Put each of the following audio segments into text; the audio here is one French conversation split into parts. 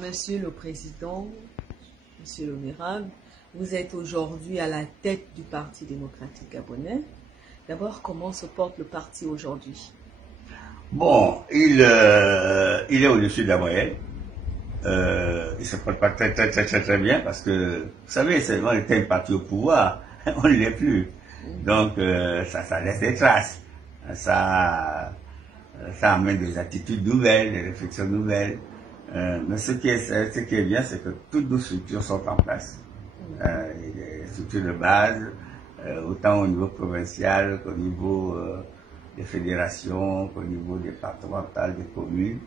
Monsieur le Président, Monsieur l'Honorable, vous êtes aujourd'hui à la tête du Parti démocratique gabonais. D'abord, comment se porte le parti aujourd'hui? Bon, il est au-dessus de la moyenne. Il se porte pas très bien parce que, vous savez, on était un parti au pouvoir, on ne l'est plus. Donc, ça laisse des traces. Ça amène des attitudes nouvelles, des réflexions nouvelles. Mais ce qui est bien, c'est que toutes nos structures sont en place. Les structures de base, autant au niveau provincial qu'au niveau des fédérations, qu'au niveau départemental, des communes.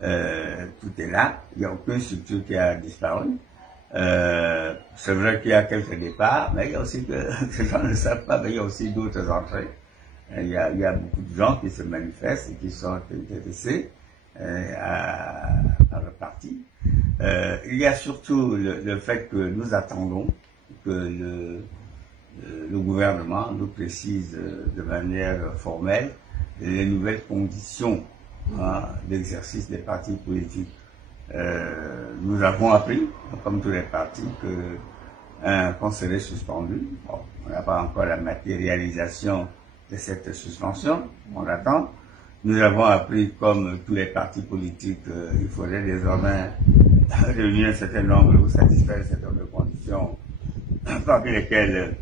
Tout est là. Il n'y a aucune structure qui a disparu. C'est vrai qu'il y a quelques départs, mais il y a aussi que les gens ne le savent pas, mais il y a aussi d'autres entrées. Il y a beaucoup de gens qui se manifestent et qui sont intéressés à le parti. Il y a surtout le fait que nous attendons que le gouvernement nous précise de manière formelle les nouvelles conditions d'exercice des partis politiques. Nous avons appris, comme tous les partis, qu'on serait suspendu. Bon, on n'a pas encore la matérialisation de cette suspension, on attend. Nous avons appris, comme tous les partis politiques, il faudrait désormais réunir un certain nombre ou satisfaire un certain nombre de conditions, parmi lesquelles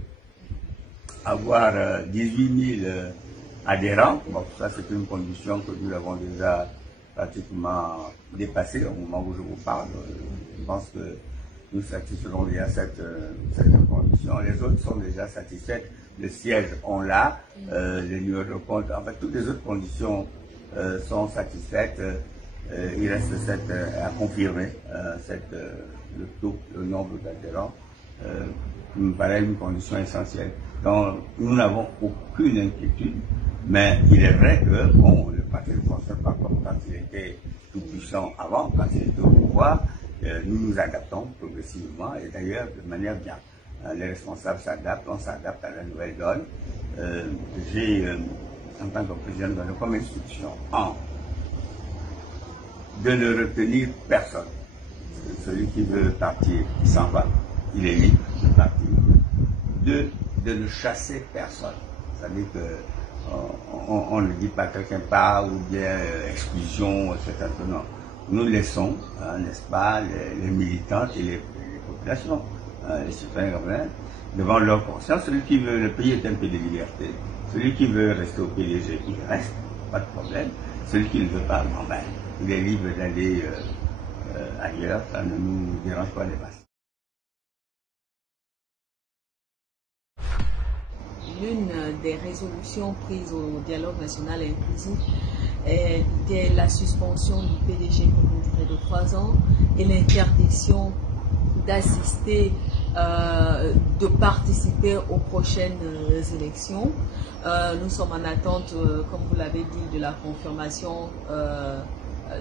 avoir 18 000 adhérents. Bon, ça c'est une condition que nous avons déjà pratiquement dépassée au moment où je vous parle. Je pense que nous satisferons déjà cette condition. Les autres sont déjà satisfaites. Le siège, on l'a. Les numéros de compte, en fait, toutes les autres conditions sont satisfaites. Il reste à confirmer le taux, le nombre d'adhérents. Nous me paraît une condition essentielle. Donc, nous n'avons aucune inquiétude, mais il est vrai que, bon, le parti ne fonctionne pas comme quand il était tout puissant avant, quand il était au pouvoir. Nous nous adaptons progressivement et d'ailleurs de manière bien. Les responsables s'adaptent, on s'adapte à la nouvelle donne. J'ai, en tant que président, donné comme instruction, de ne retenir personne. Celui qui veut partir, il s'en va, il est libre de partir. De ne chasser personne. C'est-à-dire qu'on ne dit pas quelqu'un part ou bien exclusion, etc. Non. Nous laissons, n'est-ce pas, les militantes et les populations, les citoyens gabonaise, devant leur conscience. Celui qui veut, le pays est un pays de liberté. Celui qui veut rester au PDG, il reste, pas de problème. Celui qui ne veut pas, bon ben, il est libre d'aller ailleurs, ça ne nous dérange pas les masses. L'une des résolutions prises au dialogue national inclusif était la suspension du PDG pour une durée de 3 ans et l'interdiction d'assister, de participer aux prochaines élections. Nous sommes en attente, comme vous l'avez dit, de la confirmation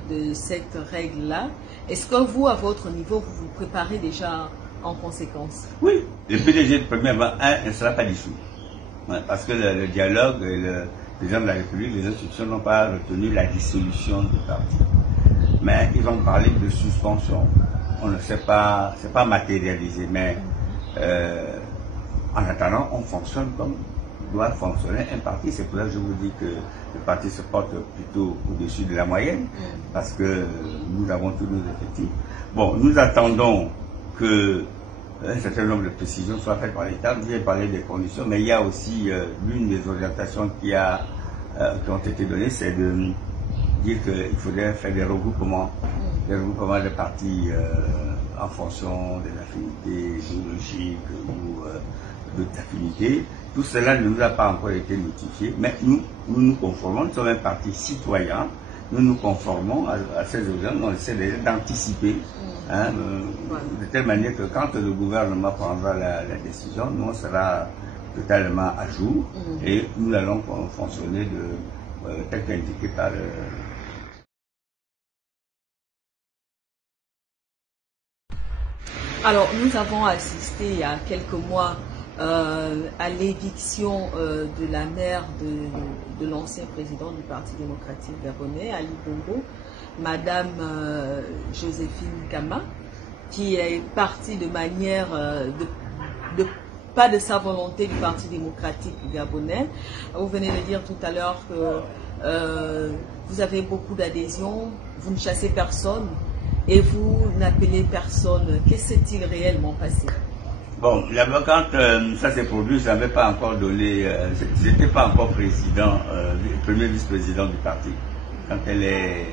de cette règle-là. Est-ce que vous, à votre niveau, vous vous préparez déjà en conséquence? Oui, le PDG de premièrement, ne sera pas dissous. Parce que le dialogue et le président de la République, les institutions n'ont pas retenu la dissolution du parti. Mais ils ont parlé de suspension. On ne sait pas, c'est pas matérialisé, mais en attendant, on fonctionne comme doit fonctionner un parti. C'est pour ça que je vous dis que le parti se porte plutôt au-dessus de la moyenne, parce que nous avons tous nos effectifs. Bon, nous attendons que un certain nombre de précisions soient faites par l'État. Vous avez parlé des conditions, mais il y a aussi l'une des orientations qui ont été données, c'est de dire qu'il faudrait faire des regroupements de partis en fonction des affinités idéologiques ou d'autres affinités. Tout cela ne nous a pas encore été notifié, mais nous nous conformons, nous sommes un parti citoyen, nous nous conformons à ces exigences, on essaie d'anticiper, de telle manière que quand le gouvernement prendra la décision, nous on sera totalement à jour et nous allons fonctionner tel qu'indiqué par le... Alors, nous avons assisté il y a quelques mois à l'éviction de la mère de l'ancien président du Parti démocratique gabonais, Ali Bongo. Madame Joséphine Kama, qui est partie de manière pas de sa volonté du Parti démocratique gabonais. Vous venez de dire tout à l'heure que vous avez beaucoup d'adhésions, vous ne chassez personne et vous n'appelez personne. Qu'est-ce qui s'est-il réellement passé? Bon, d'abord, quand ça s'est produit, je n'avais pas encore donné, je n'étais pas encore président, premier vice-président du parti. Quand elle était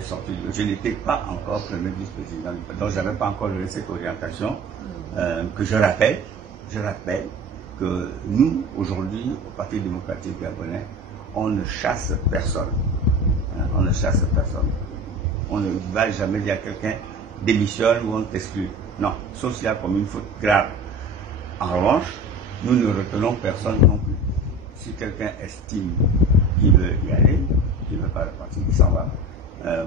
sortie, je n'étais pas encore premier vice-président du parti. Donc, je n'avais pas encore donné cette orientation que je rappelle que nous, aujourd'hui, au Parti démocratique gabonais, on ne chasse personne. On ne chasse personne. On ne va jamais dire à quelqu'un démissionne ou on t'exclut. Non, sauf s'il y a comme une faute grave. En revanche, nous ne retenons personne non plus. Si quelqu'un estime qu'il veut y aller, qu'il ne veut pas repartir, il s'en va.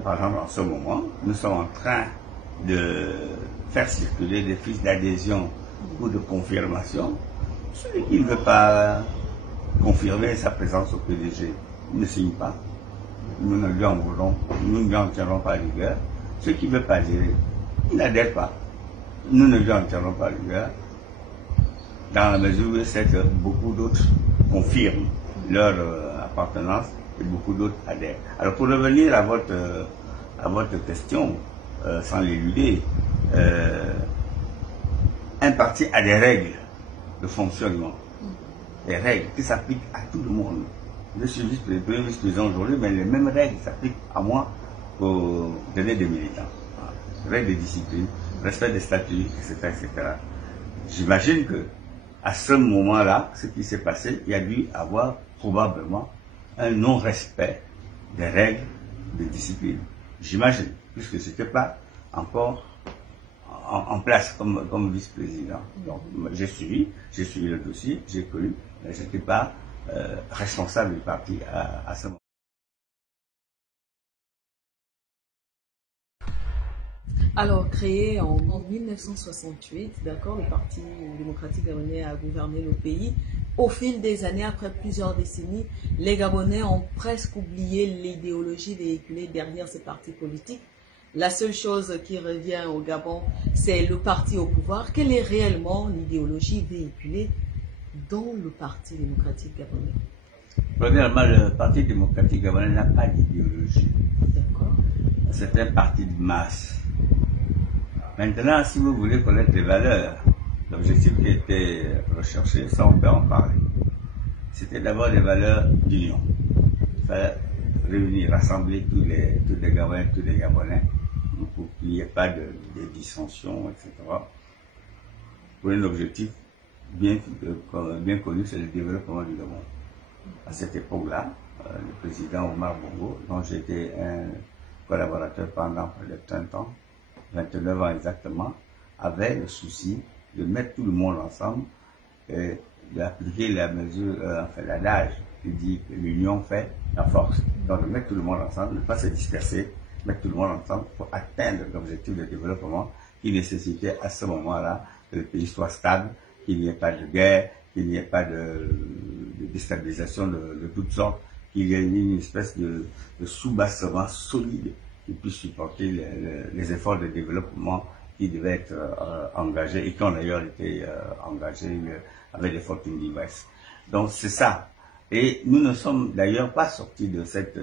Par exemple, en ce moment, nous sommes en train de faire circuler des fiches d'adhésion ou de confirmation. Celui qui ne veut pas confirmer sa présence au PDG, il ne signe pas. Nous ne lui en tiendrons pas rigueur. Ceux qui ne veulent pas adhérer, il n'adhère pas. Nous ne lui en tiendrons pas rigueur, dans la mesure où c'est que beaucoup d'autres confirment leur appartenance et beaucoup d'autres adhèrent. Alors pour revenir à votre question, sans l'éluder, un parti a des règles de fonctionnement, des règles qui s'appliquent à tout le monde. Je suis vice-président aujourd'hui, mais les mêmes règles s'appliquent à moi pour donner des militants. Règles de discipline, respect des statuts, etc., etc. J'imagine que à ce moment-là, ce qui s'est passé, il y a dû avoir probablement un non-respect des règles de discipline. J'imagine, puisque ce n'était pas encore en place comme vice-président. Donc, j'ai suivi le dossier, j'ai connu, mais je n'étais pas responsable du parti à ce moment. Alors, créé en 1968, d'accord, le Parti démocratique gabonais a gouverné le pays. Au fil des années, après plusieurs décennies, les Gabonais ont presque oublié l'idéologie véhiculée derrière ces partis politiques. La seule chose qui revient au Gabon, c'est le parti au pouvoir. Quelle est réellement l'idéologie véhiculée dans le Parti démocratique gabonais? Premièrement, le Parti démocratique gabonais n'a pas d'idéologie. D'accord. C'est un parti de masse. Maintenant, si vous voulez connaître les valeurs, l'objectif qui était recherché, ça on peut en parler. C'était d'abord des valeurs d'union. Il fallait réunir, rassembler tous les Gabonais, tous les Gabonais, pour qu'il n'y ait pas de dissensions, etc. Pour un objectif bien connu, c'est le développement du Gabon. À cette époque-là, le président Omar Bongo, dont j'étais un collaborateur pendant près de 30 ans, 29 ans exactement, avait le souci de mettre tout le monde ensemble et d'appliquer la mesure, l'adage qui dit que l'union fait la force. Donc de mettre tout le monde ensemble, ne pas se disperser, mettre tout le monde ensemble pour atteindre l'objectif de développement qui nécessitait à ce moment-là que le pays soit stable, qu'il n'y ait pas de guerre, qu'il n'y ait pas de déstabilisation de toutes sortes, qu'il y ait une espèce de soubassement solide qui puisse supporter les efforts de développement qui devaient être engagés et qui ont d'ailleurs été engagés avec des fortunes diverses. Donc c'est ça. Et nous ne sommes d'ailleurs pas sortis de cet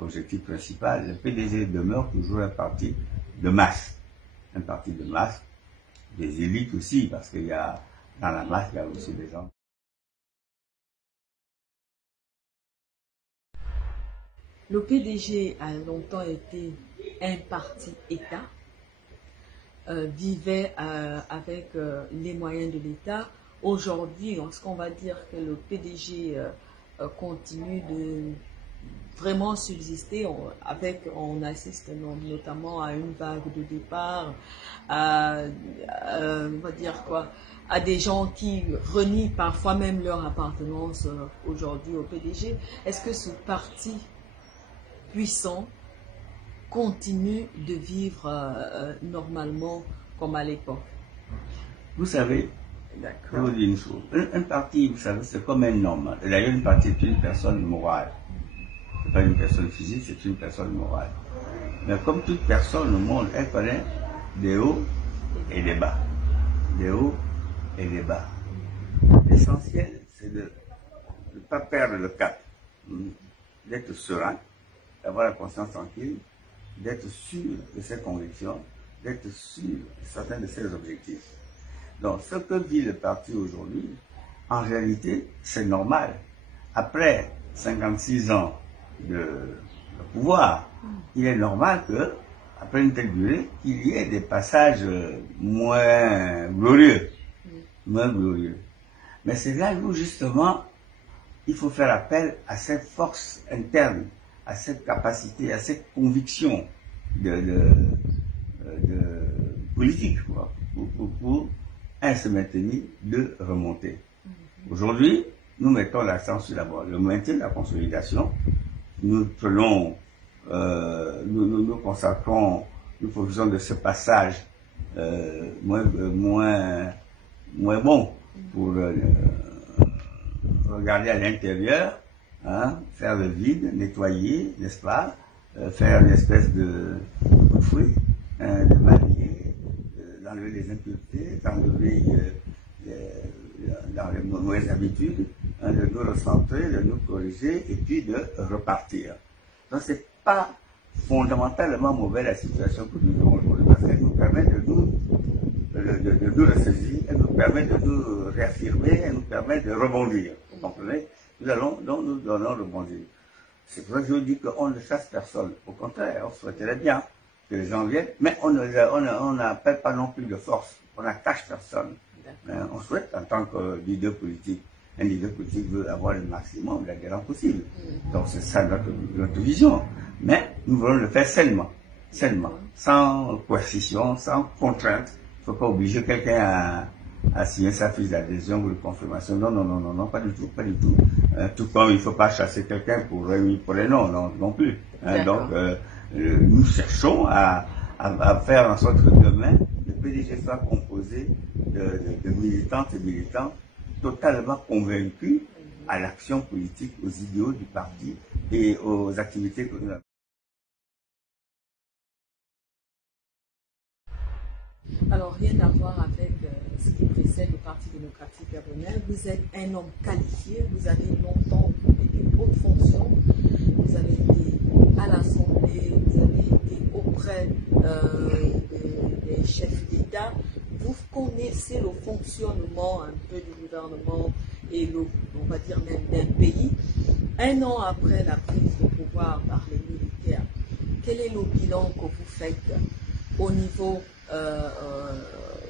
objectif principal. Le PDG demeure toujours un parti de masse. Un parti de masse, des élites aussi, parce qu'il y a, dans la masse, il y a aussi des gens. Le PDG a longtemps été un parti État, vivait avec les moyens de l'État. Aujourd'hui, est-ce qu'on va dire que le PDG continue de vraiment subsister on assiste notamment à une vague de départ, on va dire quoi, à des gens qui renient parfois même leur appartenance aujourd'hui au PDG. Est-ce que ce parti puissant continue de vivre normalement comme à l'époque? Vous savez, je vous dis une chose, un parti, vous savez, c'est comme un homme. D'ailleurs, un parti est une personne morale. pas une personne physique, c'est une personne morale. Mais comme toute personne au monde, elle connaît des hauts et des bas. Des hauts et des bas. L'essentiel, c'est de ne pas perdre le cap, d'être serein, d'avoir la conscience tranquille, d'être sûr de ses convictions, d'être sûr de certains de ses objectifs. Donc, ce que vit le parti aujourd'hui, en réalité, c'est normal. Après 56 ans de pouvoir, il est normal que, après une telle durée, il y ait des passages moins glorieux. Moins glorieux. Mais c'est là où, justement, il faut faire appel à cette force interne, à cette capacité, à cette conviction de politique, quoi, pour se maintenir, de remonter. Aujourd'hui, nous mettons l'accent sur d'abord le maintien de la consolidation. Nous prenons, nous consacrons, nous profitions de ce passage moins bon pour regarder à l'intérieur, hein, faire le vide, nettoyer, n'est-ce pas, faire une espèce de fouille, de balayer, d'enlever les impuretés, d'enlever dans les mauvaises habitudes, hein, de nous recentrer, de nous corriger et puis de repartir. Donc c'est pas fondamentalement mauvais la situation que nous vivons aujourd'hui parce qu'elle nous permet de nous ressaisir, elle nous permet de nous réaffirmer, elle nous permet de rebondir. Vous comprenez? Nous allons rebondir. C'est pour ça que je vous dis qu'on ne chasse personne. Au contraire, on souhaiterait bien que les gens viennent, mais on n'appelle pas non plus de force. On n'attache personne. On souhaite, en tant que leader politique, un leader politique veut avoir le maximum d'adhérents possible. Donc c'est ça notre vision. Mais nous voulons le faire sainement, sans coercition, sans contrainte. Il ne faut pas obliger quelqu'un à signer sa fiche d'adhésion ou de confirmation. Non, pas du tout. Tout comme il ne faut pas chasser quelqu'un pour les noms, non plus. Donc nous cherchons à faire en sorte que demain, le PDG soit composé de militantes et militants totalement convaincus à l'action politique, aux idéaux du parti et aux activités que nous avons. Alors, rien à voir avec ce qui précède le Parti démocratique gabonais. Vous êtes un homme qualifié, vous avez longtemps occupé de hautes fonctions, vous avez été à l'Assemblée, vous avez été auprès des chefs d'État. Vous connaissez le fonctionnement un peu du gouvernement et on va dire même d'un pays. Un an après la prise de pouvoir par les militaires, quel est le bilan que vous faites au niveau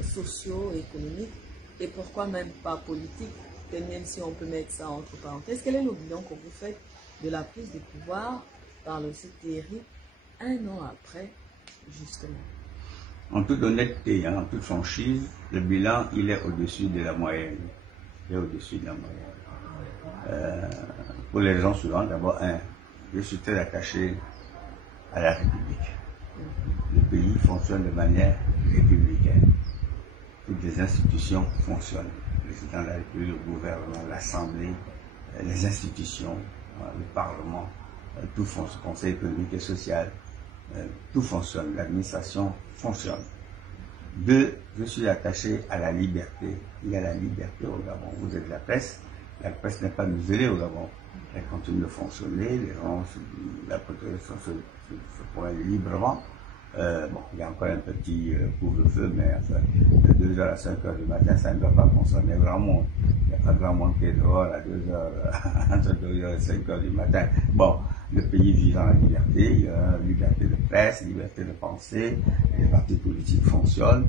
socio-économique et pourquoi même pas politique, même si on peut mettre ça entre parenthèses? Quel est le bilan que vous faites de la prise de pouvoir par le CTRI un an après, justement? En toute honnêteté, en toute franchise, le bilan, il est au-dessus de la moyenne. Il est au-dessus de la moyenne. Pour les raisons suivantes, d'abord, je suis très attaché à la République. Le pays fonctionne de manière républicaine. Toutes les institutions fonctionnent. Le président de la République, le gouvernement, l'Assemblée, les institutions, le Parlement, tout fonctionne, le Conseil économique et social, tout fonctionne, l'administration fonctionne. Deux, je suis attaché à la liberté. Il y a la liberté au Gabon. Vous êtes la presse n'est pas muselée au Gabon. Elle continue de fonctionner, les gens, la protection se pourrait librement. Il y a encore un petit couvre-feu, mais enfin, de 2h à 5h du matin, ça ne doit pas concerner grand monde. Il n'y a pas grand monde qui est dehors à 2h, entre 2h et 5h du matin. Bon, le pays vit dans la liberté, il y a liberté de presse, liberté de penser, les partis politiques fonctionnent,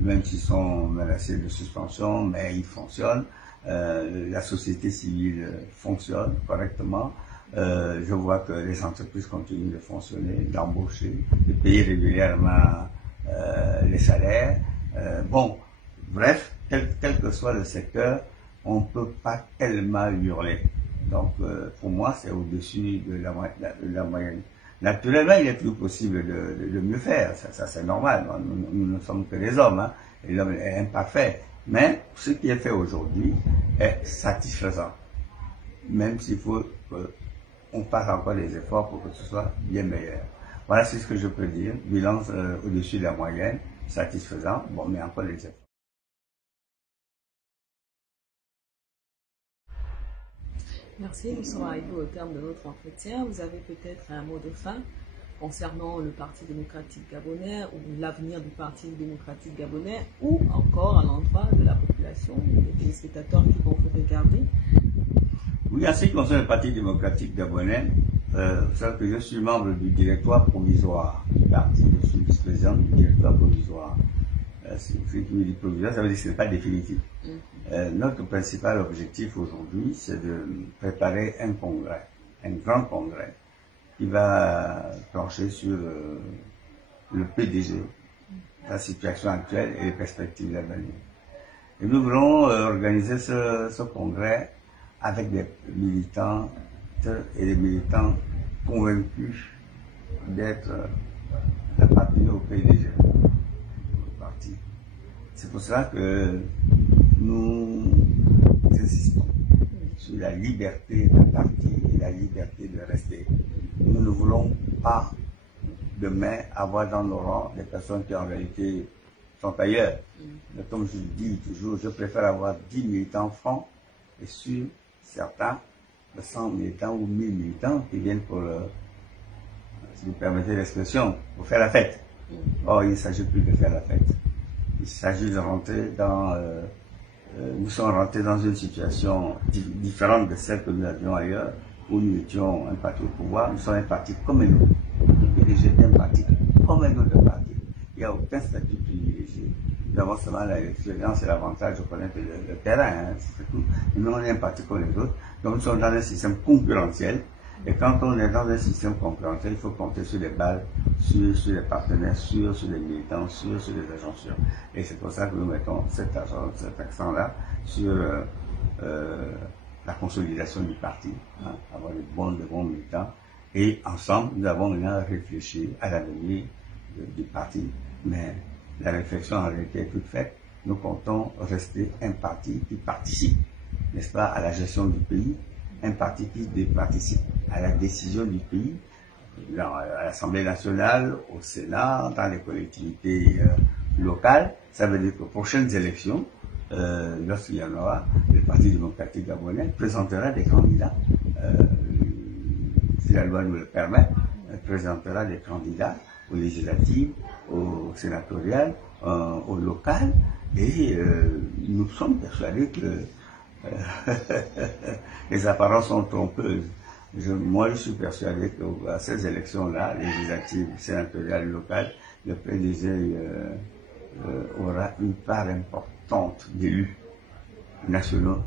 même s'ils sont menacés de suspension, mais ils fonctionnent. La société civile fonctionne correctement. Je vois que les entreprises continuent de fonctionner, d'embaucher, de payer régulièrement les salaires. Bref, quel que soit le secteur, on ne peut pas tellement hurler. Donc, pour moi, c'est au-dessus de la moyenne. Naturellement, il est toujours possible de mieux faire. Ça c'est normal. Nous ne sommes que des hommes, hein, et l'homme est imparfait. Mais ce qui est fait aujourd'hui est satisfaisant. Même s'il faut on fasse encore des efforts pour que ce soit bien meilleur. Voilà, c'est ce que je peux dire. Bilan au-dessus de la moyenne, satisfaisant, bon, mais encore des efforts. Merci, nous sommes arrivés au terme de notre entretien. Vous avez peut-être un mot de fin concernant le Parti démocratique gabonais ou l'avenir du Parti démocratique gabonais ou encore à l'endroit de la population, des téléspectateurs qui vont vous regarder. Oui, en ce qui concerne le Parti démocratique gabonais, vous savez que je suis membre du directoire provisoire du parti, je suis vice-président du directoire provisoire. Ce qui me dit provisoire, ça veut dire que ce n'est pas définitif. Notre principal objectif aujourd'hui, c'est de préparer un congrès, un grand congrès, qui va plancher sur le PDG, la situation actuelle et les perspectives d'avenir. Et nous voulons organiser ce congrès avec des militants et des militants convaincus d'être appartenus au PDG, au parti. C'est pour cela que nous insistons sur la liberté de parti et la liberté de rester. Nous ne voulons pas demain avoir dans nos rangs des personnes qui en réalité sont ailleurs. Mais comme je le dis toujours, je préfère avoir 10 militants francs et sûrs, certains, 100 militants ou 1000 militants qui viennent pour, si vous permettez l'expression, pour faire la fête. Or, il ne s'agit plus de faire la fête. Il s'agit de rentrer dans... nous sommes rentrés dans une situation différente de celle que nous avions ailleurs, où nous étions un parti au pouvoir. Nous sommes un parti comme un autre. Le PDG est un parti comme un autre parti. Il n'y a aucun statut privilégié. Nous avons seulement l'expérience et l'avantage de connaître le terrain, hein, c'est tout. Nous, on est un parti comme les autres. Donc, nous sommes dans un système concurrentiel. Et quand on est dans un système concurrentiel, il faut compter sur les balles, sur les partenaires, sur les militants, sur les agents sûrs. Et c'est pour ça que nous mettons cet accent-là sur la consolidation du parti, hein, avoir de bons militants. Et ensemble, nous avons maintenant réfléchi à l'avenir du parti. Mais la réflexion en réalité est toute faite. Nous comptons rester un parti qui participe, n'est-ce pas, à la gestion du pays, un parti qui participe à la décision du pays, à l'Assemblée nationale, au Sénat, dans les collectivités locales. Ça veut dire qu'aux prochaines élections, lorsqu'il y en aura, le Parti démocratique gabonais présentera des candidats, si la loi nous le permet, présentera des candidats aux législatives, aux sénatoriales, aux locales, et nous sommes persuadés que les apparences sont trompeuses. Moi, je suis persuadé qu'à ces élections-là, législatives, sénatoriales, locales, le PDG aura une part importante d'élus nationaux